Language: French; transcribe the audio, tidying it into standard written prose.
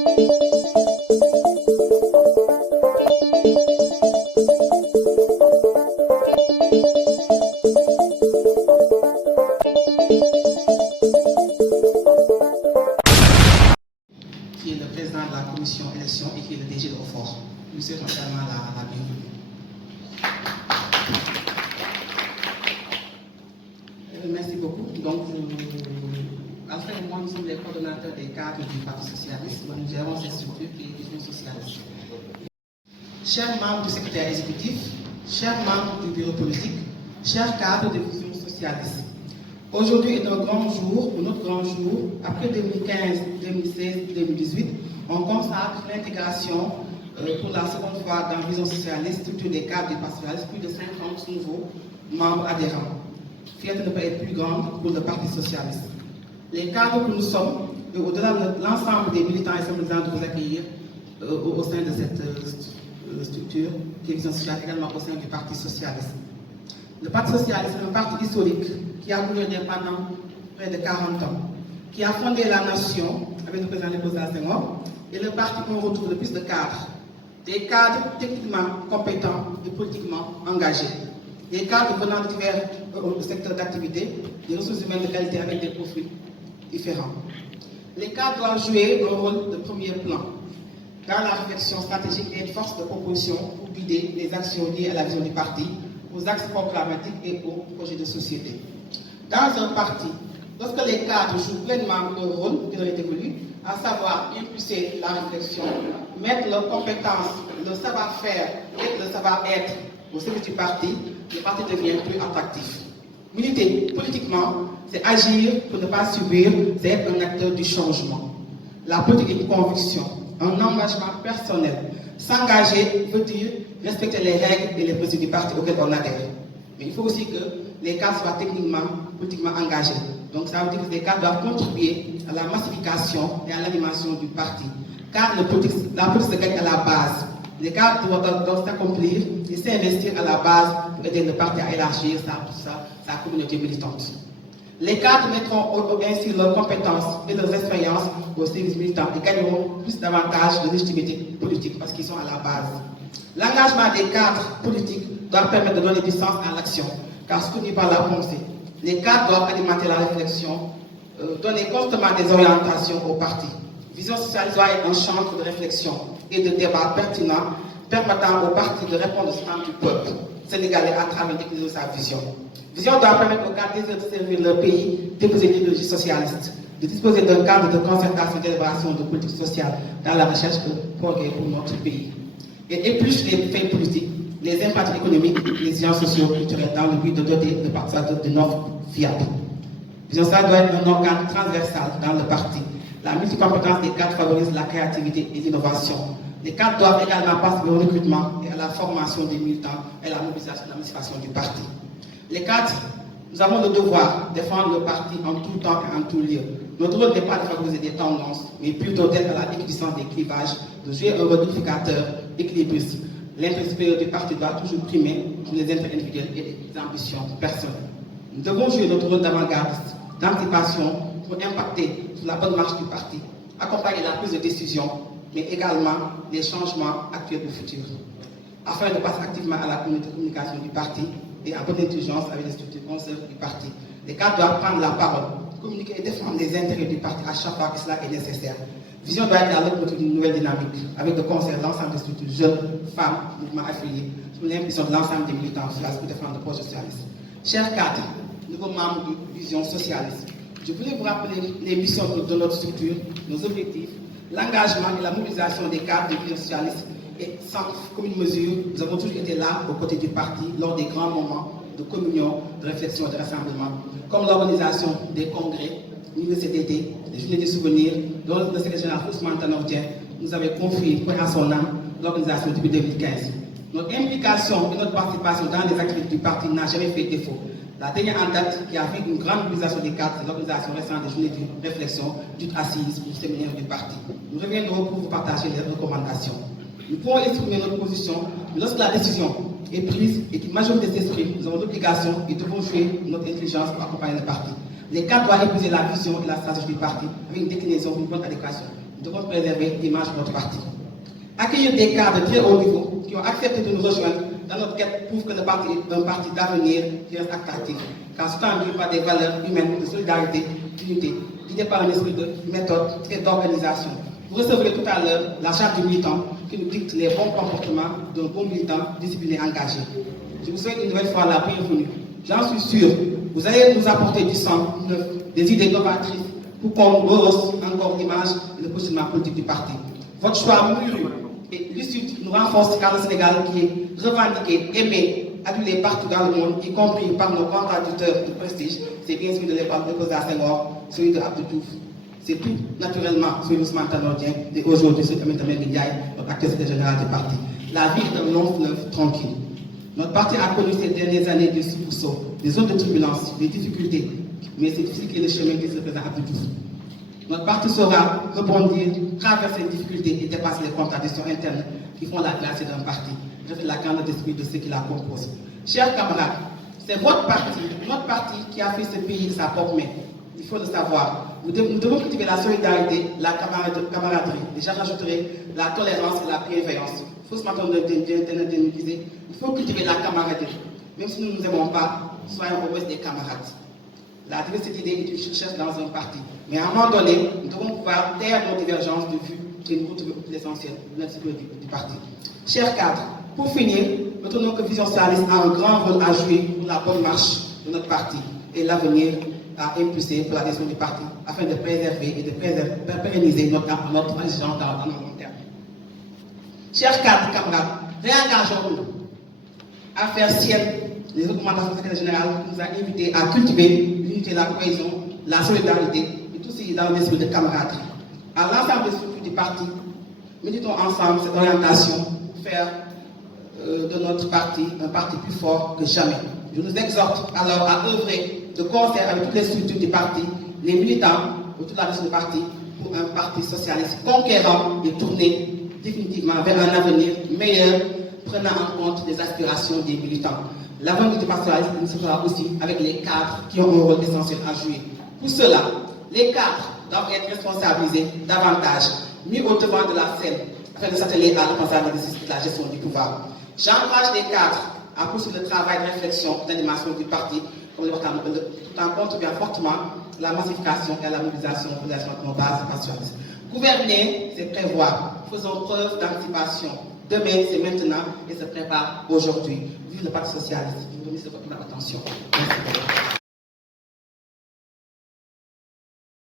Qui est le président de la commission élection et qui est le DG de OFOR. Nous souhaitons également la bienvenue. Merci beaucoup. Donc, Alfred et moi, nous sommes les coordonnateurs des cadres du Parti socialiste. Nous gérons cette structure qui est l'Union socialiste. Chers membres du secrétaire exécutif, chers membres du bureau politique, chers cadres de Vision socialiste, aujourd'hui est notre grand jour, après 2015, 2016, 2018, on consacre l'intégration pour la seconde fois dans Vision socialiste, structure des cadres du Parti socialiste, plus de 50 nouveaux membres adhérents. Fierté ne peut être plus grande pour le Parti socialiste. Les cadres que nous sommes, au-delà de l'ensemble des militants et sympathisants de vous accueillir au sein de cette structure, qui est Vision sociale, également au sein du Parti socialiste. Le Parti socialiste est un parti historique qui a gouverné pendant près de 40 ans, qui a fondé la nation avec le président Léopold Sédar Senghor, et le parti qu'on retrouve le plus de cadres, des cadres techniquement compétents et politiquement engagés, des cadres venant de divers secteurs d'activité, des ressources humaines de qualité avec des profils différents. Les cadres doivent jouer un rôle de premier plan dans la réflexion stratégique et une force de proposition pour guider les actions liées à la vision du parti, aux axes programmatiques et aux projets de société. Dans un parti, lorsque les cadres jouent pleinement leur rôle qui leur est dévolu, à savoir impulser la réflexion, mettre leurs compétences, leur savoir-faire et leur savoir-être au service du parti, le parti devient plus attractif. Militer politiquement, c'est agir pour ne pas subir, c'est être un acteur du changement. La politique est une conviction, un engagement personnel. S'engager veut dire respecter les règles et les principes du parti auquel on adhère. Mais il faut aussi que les cadres soient techniquement, politiquement engagés. Donc ça veut dire que les cadres doivent contribuer à la massification et à l'animation du parti. Car la politique se gagne à la base. Les cadres doivent s'accomplir et s'investir à la base pour aider le parti à élargir sa communauté militante. Les cadres mettront ainsi leurs compétences et leurs expériences au service militant et gagneront plus d'avantages de légitimité politique parce qu'ils sont à la base. L'engagement des cadres politiques doit permettre de donner du sens à l'action, car soutenu par la pensée, les cadres doivent alimenter la réflexion, donner constamment des orientations au parti. Vision sociale doit être un champ de réflexion et de débat pertinent permettant au parti de répondre aux attentes du peuple sénégalais à travers l'équilibre de sa vision. Vision doit permettre aux cadres de servir leur pays, d'épouser l'idéologie socialiste, de disposer d'un cadre de concertation et d'élaboration de politique sociale dans la recherche de progrès pour notre pays. Et épluche les faits politiques, les impacts économiques, les exigences socio-culturelles dans le but de doter le parti de normes fiables. Vision sociale doit être un organe transversal dans le parti. La multicompétence des cadres favorise la créativité et l'innovation. Les cadres doivent également participer au recrutement et à la formation des militants et à la mobilisation et la massification du parti. Les cadres, nous avons le devoir de défendre le parti en tout temps et en tout lieu. Notre rôle n'est pas de favoriser des tendances, mais plutôt d'être à la équidistance des clivages, de jouer un rôle unificateur, équilibriste. L'intérêt supérieur du parti doit toujours primer sur les intérêts individuels et les ambitions personnelles. Nous devons jouer notre rôle d'avant-gardiste, d'anticipation pour impacter sur la bonne marche du parti, accompagner la prise de décision, mais également les changements actuels ou futurs, afin de passer activement à la communication du parti et en bonne intelligence avec les structures concernées du parti. Les cadres doivent prendre la parole, communiquer et défendre les intérêts du parti à chaque fois que cela est nécessaire. Vision doit être la locomotive d'une nouvelle dynamique, avec de concert l'ensemble des structures jeunes, femmes, mouvements affiliés, sous l'impulsion de l'ensemble des militants socialistes pour défendre le projet socialiste. Chers cadres, nouveaux membres de Vision socialiste, je voulais vous rappeler les missions de notre structure, nos objectifs, l'engagement et la mobilisation des cadres de Vision socialiste. Et sans commune mesure, nous avons toujours été là aux côtés du parti lors des grands moments de communion, de réflexion et de rassemblement, comme l'organisation des congrès, l'université d'été, les journées des souvenirs, dont le secrétaire général Ousmane Tanordien nous avait confié à son âme l'organisation depuis 2015. Notre implication et notre participation dans les activités du parti n'a jamais fait défaut. La dernière en date qui a fait une grande mobilisation des cadres, c'est l'organisation récente des journées de réflexion, d'une assise du séminaire du parti. Nous reviendrons pour vous partager les recommandations. Nous pouvons exprimer notre position, mais lorsque la décision est prise et qu'une majorité s'exprime, nous avons l'obligation et devons jouer notre intelligence pour accompagner le parti. Les cadres doivent épouser la vision et la stratégie du parti avec une déclinaison d'une bonne adéquation. Nous devons préserver l'image de notre parti. Accueillir des cadres de très haut niveau qui ont accepté de nous rejoindre dans notre quête prouve que le parti est un parti d'avenir qui reste attractif, car sous-tendu par des valeurs humaines de solidarité, d'unité, guidé par un esprit de méthode et d'organisation. Vous recevrez tout à l'heure la charte du militant qui nous dicte les bons comportements d'un bon militant discipliné et engagé. Je vous souhaite une nouvelle fois la bienvenue. J'en suis sûr, vous allez nous apporter du sang neuf, des idées novatrices pour qu'on rehausse encore l'image et le positionnement politique du parti. Votre choix mûri et lucide nous renforce car le Sénégal qui est revendiqué, aimé, adulé partout dans le monde, y compris par nos contradicteurs de prestige, c'est bien celui de l'époque de José Senghor, celui de Abdou Diouf. C'est tout naturellement celui d'Ousmane Tanor Dieng et aujourd'hui celui de Aminata Mbengue Ndiaye, notre acteur secrétaire général du parti. La vie est un long fleuve tranquille. Notre parti a connu ces dernières années des soubresauts, des zones de turbulence, des difficultés, mais c'est difficile que le chemin qui se présente à Abdou Diouf. Notre parti saura rebondir, traverser les difficultés et dépasser les contradictions internes qui font la glace d'un parti, reflète la grande d'esprit de ceux qui la composent. Chers camarades, c'est votre parti qui a fait ce pays de sa propre main. Il faut le savoir. Nous devons cultiver la solidarité, la camaraderie. Déjà, j'ajouterai la tolérance et la bienveillance. Faussement Internet nous disait, il faut cultiver la camaraderie. Même si nous ne nous aimons pas, soyons au moins des camarades. La diversité d'idées est une richesse dans un parti. Mais à un moment donné, nous devons pouvoir taire nos divergences de vue et nous retrouver l'essentiel de notre cycle du parti. Chers cadres, pour finir, retenons que Vision Socialiste a un grand rôle à jouer pour la bonne marche de notre parti et l'avenir à impulser pour l'adhésion du parti afin de préserver et de pérenniser notre transition dans le long terme. Chers cadres, camarades, réengageons-nous à faire sienne les recommandations du secrétaire général qui nous a invités à cultiver l'unité, la cohésion, la solidarité et tout ce qui est dans l'esprit de camaraderie. À l'ensemble des structures du parti, méditons ensemble cette orientation pour faire de notre parti un parti plus fort que jamais. Je nous exhorte alors à œuvrer de concert avec toutes les structures du parti, les militants autour de la mission du parti, pour un parti socialiste conquérant et tourné définitivement vers un avenir meilleur, prenant en compte les aspirations des militants. L'avenir du parti socialiste nous sera aussi avec les cadres qui ont un rôle essentiel à jouer. Pour cela, les cadres doivent être responsabilisés davantage, mis au devant de la scène, afin de s'atteler à la responsabilité de la gestion du pouvoir. J'encourage les cadres à poursuivre le travail de réflexion et d'animation du parti, tout en contribuant fortement à la massification et à la mobilisation de nos bases socialistes. Gouverner, c'est prévoir. Faisons preuve d'anticipation. Demain, c'est maintenant et se prépare aujourd'hui. Vive le Parti socialiste. Je vous remercie de votre attention. Merci.